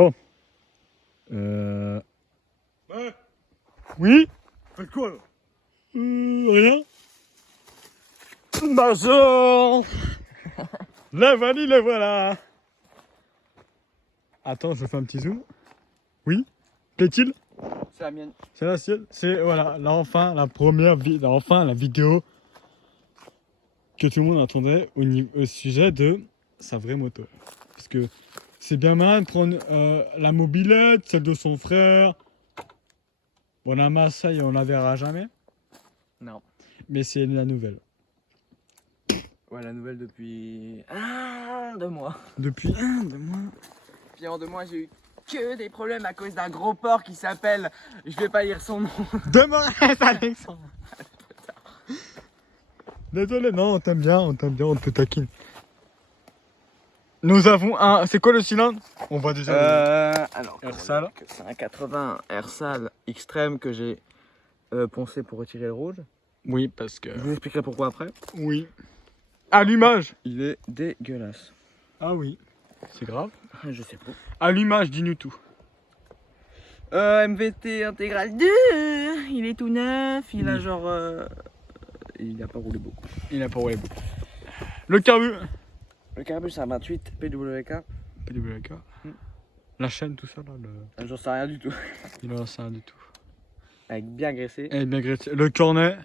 Bon. Ouais. Oui. Faites quoi là? Rien. Bonjour. La vanille, le voilà. Attends, je fais un petit zoom. Oui. Plaît-il? C'est la mienne. C'est la sienne. C'est voilà, là enfin la première enfin la vidéo que tout le monde attendait au sujet de sa vraie moto. Parce que c'est bien mal de prendre la mobilette, celle de son frère. Bon, la Marseille, on la verra jamais. Non. Mais c'est la nouvelle. Ouais, la nouvelle depuis 2 mois. Depuis 2 mois. Puis en 2 mois, j'ai eu que des problèmes à cause d'un gros porc qui s'appelle, je vais pas lire son nom. Demeurez Alexandre. Désolé, non, on t'aime bien, on te taquine. Nous avons un. C'est quoi le cylindre? On voit déjà. Alors, Ersal. c'est un 80 Ersal extrême que j'ai poncé pour retirer le rouge. Oui, parce que. Je vous expliquerai pourquoi après. Oui. Allumage. Il est dégueulasse. Ah oui. C'est grave. Je sais pas. Allumage, dis-nous tout. MVT intégral 2. Il est tout neuf. Il a genre. Il a pas roulé beaucoup. Il a pas roulé beaucoup. Le carbu. Le carbu, c'est un 28 PWK. PWK. La chaîne, tout ça là. J'en sais rien du tout. Il en sait rien du tout. Avec bien graissé. Et bien graissé. Le cornet.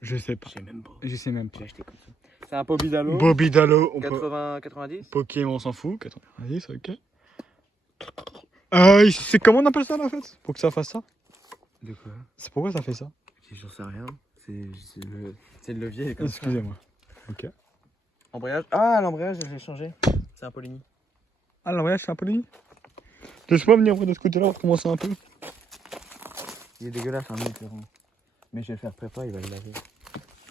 Je sais pas. Je sais même pas. Je sais même Je pas. l'ai acheté comme ça. C'est un Bobby Dallo. Bobby Dallo. 80-90. Pokémon, on s'en fout. 90, ok. C'est comment on appelle ça là en fait? Pour que ça fasse ça? De quoi? C'est pourquoi ça fait ça? J'en sais rien. C'est le levier. Comme ça. Excusez-moi. Ok. Embrayage. Ah, l'embrayage, je l'ai changé. C'est un Polini. Ah, l'embrayage, c'est un peu limite. Laisse-moi venir de ce côté-là, on va recommencer un peu. Il est dégueulasse, un différent. Mais je vais le faire prépa, il va le laver.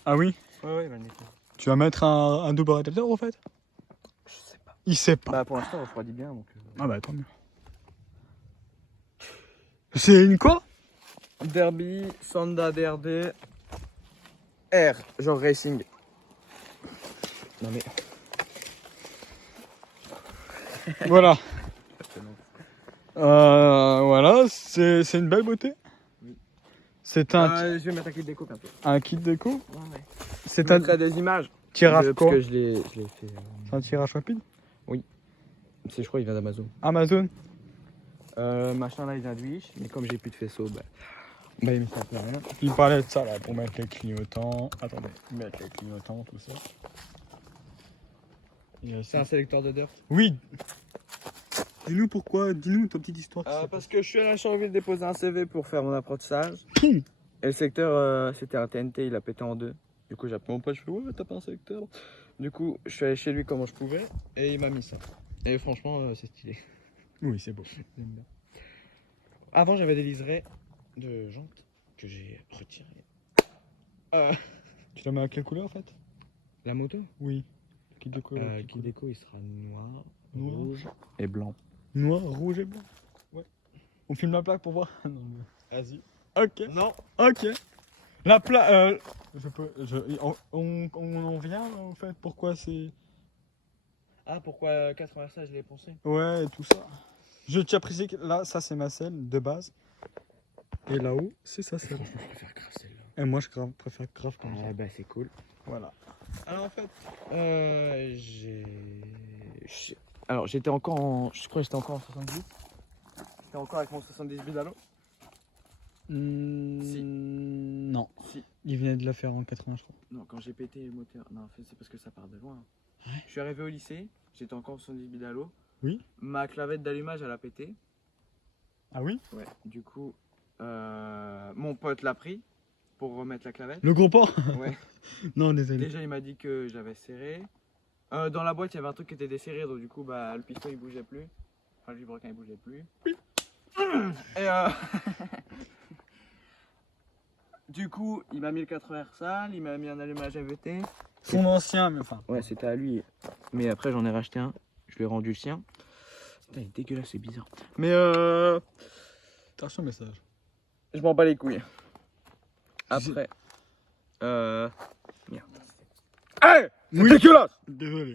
Ah oui? Ouais, il va le nettoyer. Tu vas mettre un double récepteur en fait? Je sais pas. Il sait pas. Bah, pour l'instant, on refroidit bien. Donc, Ah bah tant mieux. C'est une quoi? Derby, Sonda DRD, R, genre racing. Non mais. Voilà. Voilà, c'est une belle beauté. Oui. C'est un, Je vais mettre un kit déco bientôt. un kit déco. Ouais. C'est Je un mettrai des images. tirage Parce quoi? que je l'ai fait. C'est un tirage rapide. Je crois qu'il vient d'Amazon. Amazon. Machin là, il vient de Wish. Mais comme j'ai plus de faisceau, bah il me sert plus à rien. Il parlait de ça là pour mettre les clignotants. Attendez, mettre les clignotants, tout ça. C'est un sélecteur de dirt. Oui. Dis-nous pourquoi, dis-nous ta petite histoire. Parce que je suis allé à Chanville déposer un CV pour faire mon apprentissage. Hum. Et le secteur, c'était un TNT, il a pété en deux. Du coup, j'ai appelé mon pote, je fais ouais, t'as pas un secteur. Du coup, je suis allé chez lui comment je pouvais et il m'a mis ça. Et franchement, c'est stylé. Oui, c'est beau. J'aime bien. Avant, j'avais des liserés de jantes que j'ai retirés. Tu la mets à quelle couleur en fait? La moto Oui. Kit déco. Le kit déco, il sera noir, Noir. rouge et blanc. Noir, rouge et blanc. Ouais. On filme la plaque pour voir. Non, mais... Vas-y. Ok. Non. Ok. La plaque. On en vient en fait. Pourquoi c'est. Ah, pourquoi 80 ça, je l'ai poncé? Ouais, et tout ça. Je tiens à préciser que là, ça c'est ma selle de base. Et là-haut, c'est sa selle. Je préfère grave celle-là. Et moi, je préfère grave comme ça. Ah, bah, c'est cool. Voilà. Alors en fait. Alors, j'étais encore en. Je crois que j'étais encore en 70. J'étais encore avec mon 70 Bidalo. Si. Non. Si. Il venait de la faire en 80, je crois. Non, quand j'ai pété le moteur. Non, en fait, c'est parce que ça part de loin. Ouais. Je suis arrivé au lycée, j'étais encore en 70 Bidalo. Oui. Ma clavette d'allumage, elle a pété. Ah oui? Ouais. Du coup, mon pote l'a pris pour remettre la clavette. Le gros port? Ouais. Non, désolé. Déjà, il m'a dit que j'avais serré. Dans la boîte, il y avait un truc qui était desserré, donc du coup, bah, le piston il bougeait plus. Enfin, le vilebrequin il bougeait plus. Oui. Et du coup, il m'a mis le 4R sale, il m'a mis un allumage AVT. Son ancien, mais enfin. Ouais, c'était à lui. Mais après, j'en ai racheté un. Je lui ai rendu le sien. Putain, il est dégueulasse, c'est bizarre. Mais Attention, message. je m'en bats les couilles. Après. Merde. Hey, c'est Oui. dégueulasse. Désolé.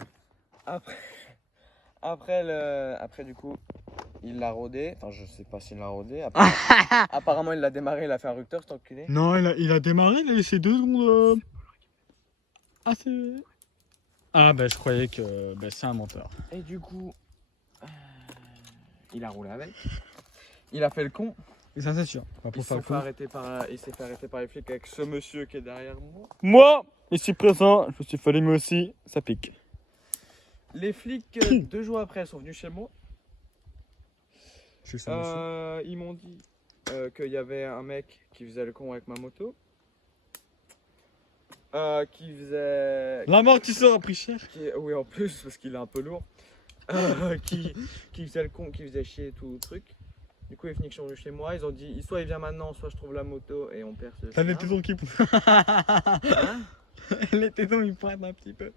Après, Après du coup, il l'a rodé. Enfin, je sais pas s'il l'a rodé. Apparemment, il l'a démarré, il a fait un rupteur, cet enculé. Non, il a démarré, il a laissé 2 secondes. Ah, c'est. Ah, bah, je croyais que bah, c'est un menteur. Et du coup, il a roulé avec. Il a fait le con. Et ça, c'est sûr. Pas pour faire le coup. Il s'est fait arrêter par les flics avec ce monsieur qui est derrière moi. Moi, ici présent, je me suis fallu, moi aussi, ça pique. Les flics, 2 jours après, sont venus chez moi. Je suis ça, monsieur. Ils m'ont dit qu'il y avait un mec qui faisait le con avec ma moto. Qui faisait. L'amortisseur a pris cher. Oui, en plus, parce qu'il est un peu lourd. Qui faisait le con, qui faisait chier tout le truc. Du coup, les flics sont venus chez moi. Ils ont dit soit il vient maintenant, soit je trouve la moto et on perd ce. T'as les chenard. tétons qui Hein. Les tétons, ils pointent un petit peu.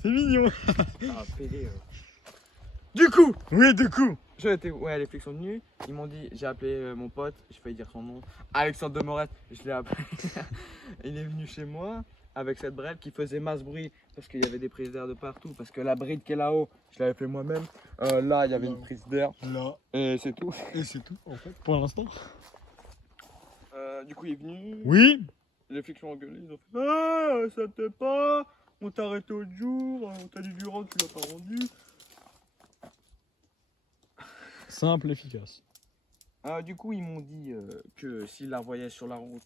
C'est mignon. Ah, pédé. Du coup. Oui, du coup. Ouais, les flics sont venus. Ils m'ont dit, j'ai appelé mon pote, j'ai failli dire son nom, Alexandre de Moret. Je l'ai appelé. Il est venu chez moi avec cette bride qui faisait masse bruit parce qu'il y avait des prises d'air de partout. Parce que la bride qui est là-haut, je l'avais fait moi-même. Là, il y avait une prise d'air. Là. Et c'est tout. Et c'est tout, en fait, pour l'instant. Du coup, il est venu. Oui. Les flics sont engueulés. Ils ont fait ah, ça te plaît pas. On t'a arrêté l'autre jour. On t'a dit du rendre, tu l'as pas rendu. Simple, efficace. Du coup, ils m'ont dit que s'ils la revoyaient sur la route,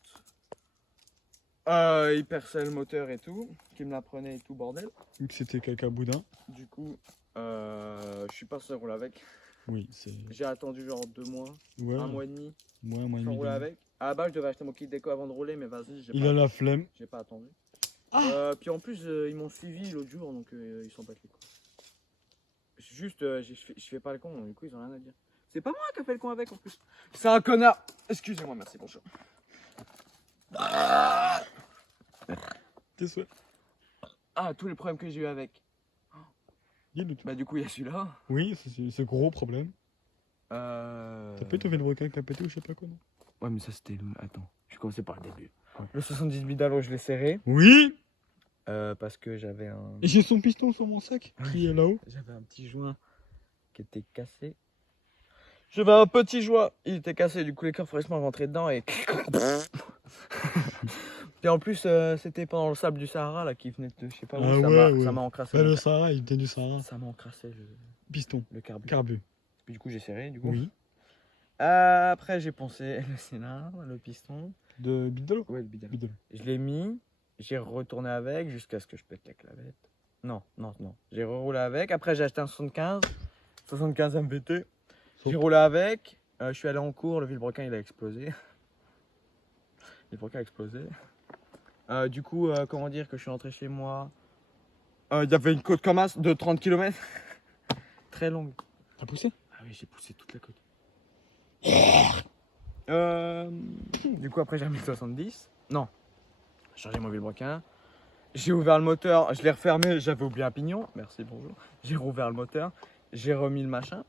ils perçaient le moteur et tout, qu'ils me la prenaient et tout, bordel. Vu que c'était quelqu'un boudin. Du coup, je suis pas seul rouler avec. Oui, c'est. J'ai attendu genre 2 mois, Ouais. 1 mois et demi, Ouais, un mois et sans demi. rouler avec. À la base, je devais acheter mon kit déco avant de rouler, mais vas-y, Il a la flemme. j'ai pas attendu. Ah. Puis en plus, ils m'ont suivi l'autre jour, donc ils s'en battent les couilles. Juste, je fais pas le con, du coup, ils ont rien à dire. C'est pas moi qui a fait le con avec en plus. C'est un connard. Excusez-moi, merci, bonjour. Tes souhaits. Ah, tous les problèmes que j'ai eu avec. Dis-le tout. Bah, du coup, il y a celui-là. Oui, c'est gros problème. T'as pété au vilebrequin que t'as pété ou je sais pas quoi, non? Ouais, mais ça c'était. Attends, je vais commencer par le début. Le 78 dallo, je l'ai serré. Oui. Parce que j'avais un. Et j'ai son piston sur mon sac qui est là-haut. J'avais un petit joint qui était cassé. J'avais un petit joint, il était cassé, du coup les cœurs forcément rentraient dedans et. Puis en plus, c'était pendant le sable du Sahara là qui venait de je sais pas où, Ah ça ouais, m'a ouais. ça m'a encrassé. Bah, le Sahara, il vient du Sahara. Ça m'a encrassé Piston. le carbu. Carbu. Puis du coup j'ai serré, du coup. Oui. Après j'ai poncé le cylindre, le piston. De bidolo. Ouais, le bidon. Bidolo. Je l'ai mis, j'ai retourné avec jusqu'à ce que je pète la clavette. Non. J'ai reroulé avec. Après, j'ai acheté un 75 MVT. J'ai roulé avec. Je suis allé en cours, le vilebrequin il a explosé. Le vilebrequin a explosé. Du coup, comment dire que je suis rentré chez moi. Il y avait une côte comme as de 30 km. Très longue. T'as poussé? Ah oui, j'ai poussé toute la côte. Du coup, après, j'ai remis le 70. Non. J'ai changé mon vilebrequin. J'ai ouvert le moteur, je l'ai refermé, j'avais oublié un pignon. Merci, bonjour. J'ai rouvert le moteur, j'ai remis le machin.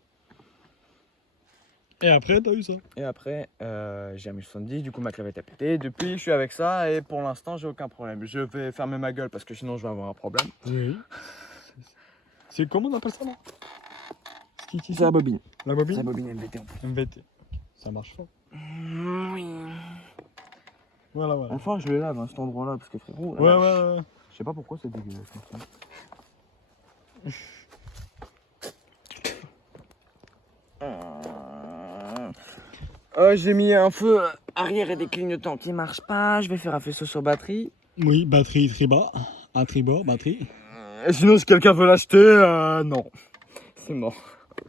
Et après, t'as eu ça? Et après, j'ai remis le 70, du coup ma clavette a pété. Depuis, je suis avec ça et pour l'instant, j'ai aucun problème. Je vais fermer ma gueule parce que sinon, je vais avoir un problème. Oui. C'est comment on appelle ça là? C'est la bobine. La bobine? C'est la bobine MVT en plus. MVT. Ça marche fort. Oui. Voilà. Enfin, je le lave à cet endroit-là parce que frérot. Ouais. Je sais pas pourquoi c'est dégueulasse comme ça. J'ai mis un feu arrière et des clignotants qui marchent pas. Je vais faire un faisceau sur batterie. Oui, batterie tribord. À tribord, batterie. Sinon, si quelqu'un veut l'acheter, non. C'est mort.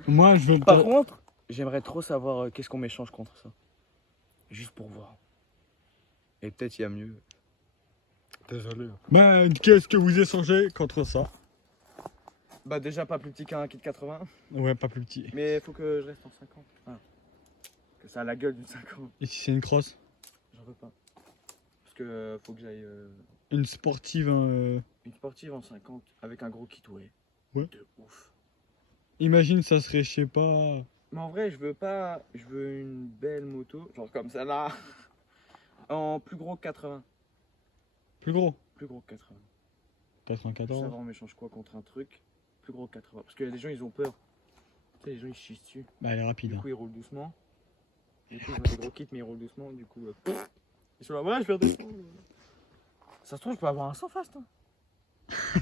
Moi, je veux Par contre, j'aimerais trop savoir qu'est-ce qu'on m'échange contre ça. Juste pour voir. Et peut-être il y a mieux. Désolé. Ben, qu'est-ce que vous échangez contre ça? Bah déjà pas plus petit qu'un kit 80. Ouais, pas plus petit. Mais faut que je reste en 50. Que ça a la gueule d'une 50. Et si c'est une crosse? J'en veux pas. Parce que faut que j'aille Une sportive. une sportive en 50 avec un gros kit ouais. Ouais. De ouf. Imagine, ça serait, je sais pas. Mais en vrai, je veux pas. Je veux une belle moto, genre comme ça là. En plus gros que 80. Plus gros. Plus gros que 80. 94. Ça va, on m'échange quoi contre un truc plus gros que 80. Parce que les gens ils ont peur. Tu sais, les gens ils chient dessus. Bah, elle est rapide. Du Hein. coup, ils roulent doucement. Du coup, ils ont des gros kits, mais ils roulent doucement. Du coup, ils sont là, ouais, je vais redescendre. Ça se trouve, je peux avoir un 100 fast. Hein.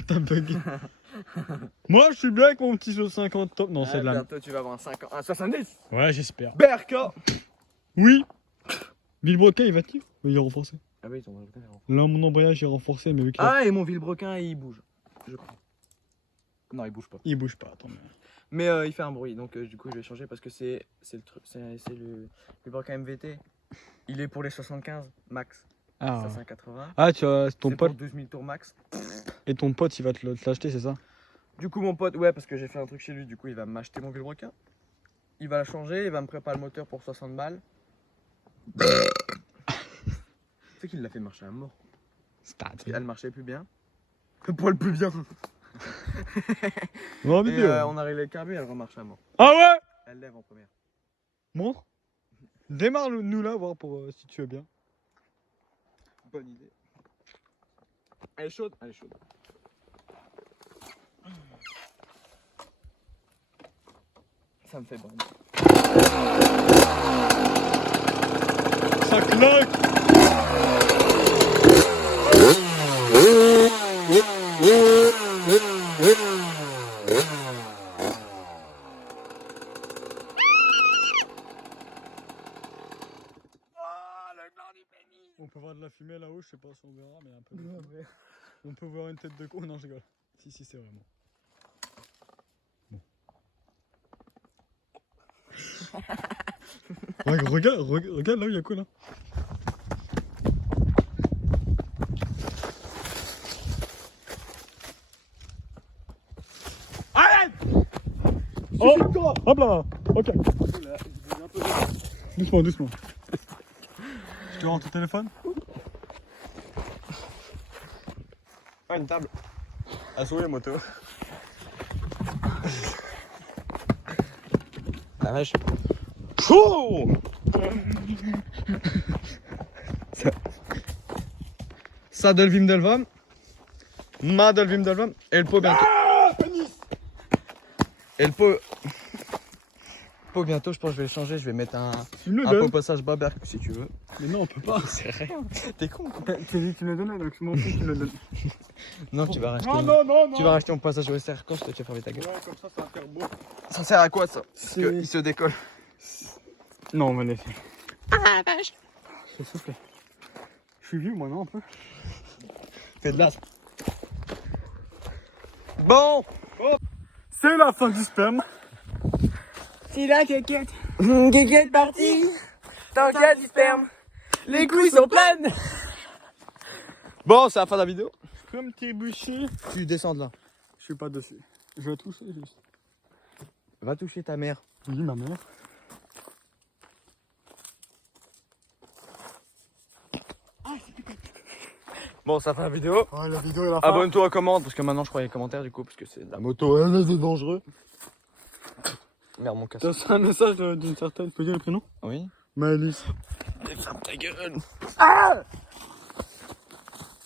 T'as bugué. Moi, je suis bien avec mon petit 50 top. Non, c'est de la. Bientôt, tu vas avoir un 50, un 70. Ouais, j'espère. Berka. Oui. Villebrequin, il va tenir. Il est renforcé. Ah oui, ils ont rajouté. Là, mon embrayage est renforcé, mais vu qu'il Ah, et mon Villebrequin, il bouge. Je crois. Non, il bouge pas. il bouge pas. Attends. Mais il fait un bruit, donc du coup, je vais changer parce que c'est le truc. C'est le Villebrequin MVT. Il est pour les 75 max. Ah. Ça, 580. Ah, tu as ton C'est pote. pour 12 000 tours max. Et ton pote, il va te l'acheter, c'est ça? Du coup, mon pote, ouais, parce que j'ai fait un truc chez lui, du coup, il va m'acheter mon Villebrequin. Il va la changer, il va me préparer le moteur pour 60 balles. Tu sais qu'il l'a fait marcher à mort. Elle marchait plus bien. Le poil plus bien. En Et vidéo. on a réglé le carbu, elle remarche à mort. Ah ouais? Elle lève en première. Montre. Démarre-nous là, voir pour si tu veux bien. Bonne idée. Elle est chaude? Elle est chaude. Ça me fait bon. Ça claque. On peut voir de la fumée là-haut, je sais pas si on verra, mais un peu. On peut voir une tête de con. Non, je rigole. Si, c'est vraiment. Bon. regarde là où il y a quoi là? Arrête! Oh! Hop là! Ok. Doucement. Je te rends ton téléphone? Ah, une table. À souris, moto. La vache. Oh! Ça Delvim Delvam. Ma Delvim Delvam. Et le pot bientôt. Et le pot bientôt, je pense que je vais le changer. Je vais mettre un pot passage Baberk si tu veux. Mais non, on peut pas. C'est vrai. T'es con quoi. Tu dis que tu me le donnais, donc je m'en fous que tu me le donnes. Non, tu vas racheter. Non. Tu vas racheter mon passage OSR quand tu vas fermer ta gueule. Ouais, comme ça va faire beau. Ça sert à quoi ça? C'est- Il se décolle. Non, on va laisser. Ah vache. S'il te plaît. Je suis vieux, moi, non, un peu. Fais de l'as. Bon. C'est la fin du sperme. C'est la quéquette. Quéquette partie. Tant qu'il y a du sperme, les couilles sont pleines. Bon, c'est la fin de la vidéo. Comme t'es bouché. Tu descends de là. Je suis pas dessus. Je vais toucher juste. Va toucher ta mère. Oui, ma mère. Bon, ça fait la vidéo. Ouais, la vidéo est la fin. Abonne-toi, commente, parce que maintenant je crois les commentaires du coup, parce que c'est de la moto, c'est dangereux. Merde, mon casque. T'as un message d'une certaine. Tu peux dire le prénom? Oui. Malice. Mais ferme ta gueule.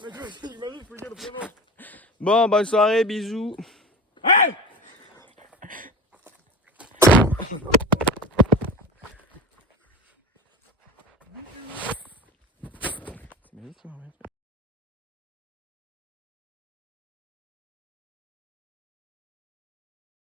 Mais il m'a dit, il faut dire le prénom. Bon, bonne soirée, bisous. Hey!